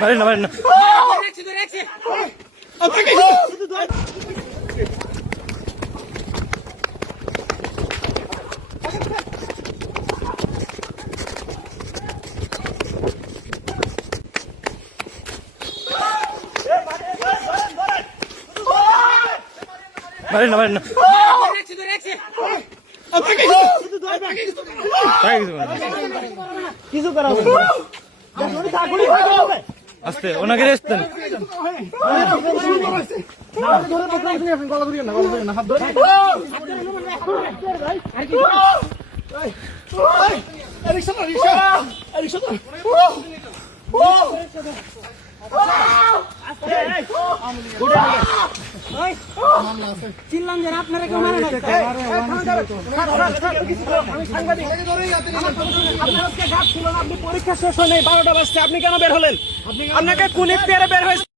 মারেন না মারেন না মারেন না মারেন না কিছু করা আস্তে ওনাকে রেস্ট দেন চিল্লাম যে আপনারা কেউ মারে না আপনি পরীক্ষা শেষ হয়নি 12টা বাজছে আপনি কেন বের হলেন আপনাকে কোন এখতিয়ারে বের হয়েছে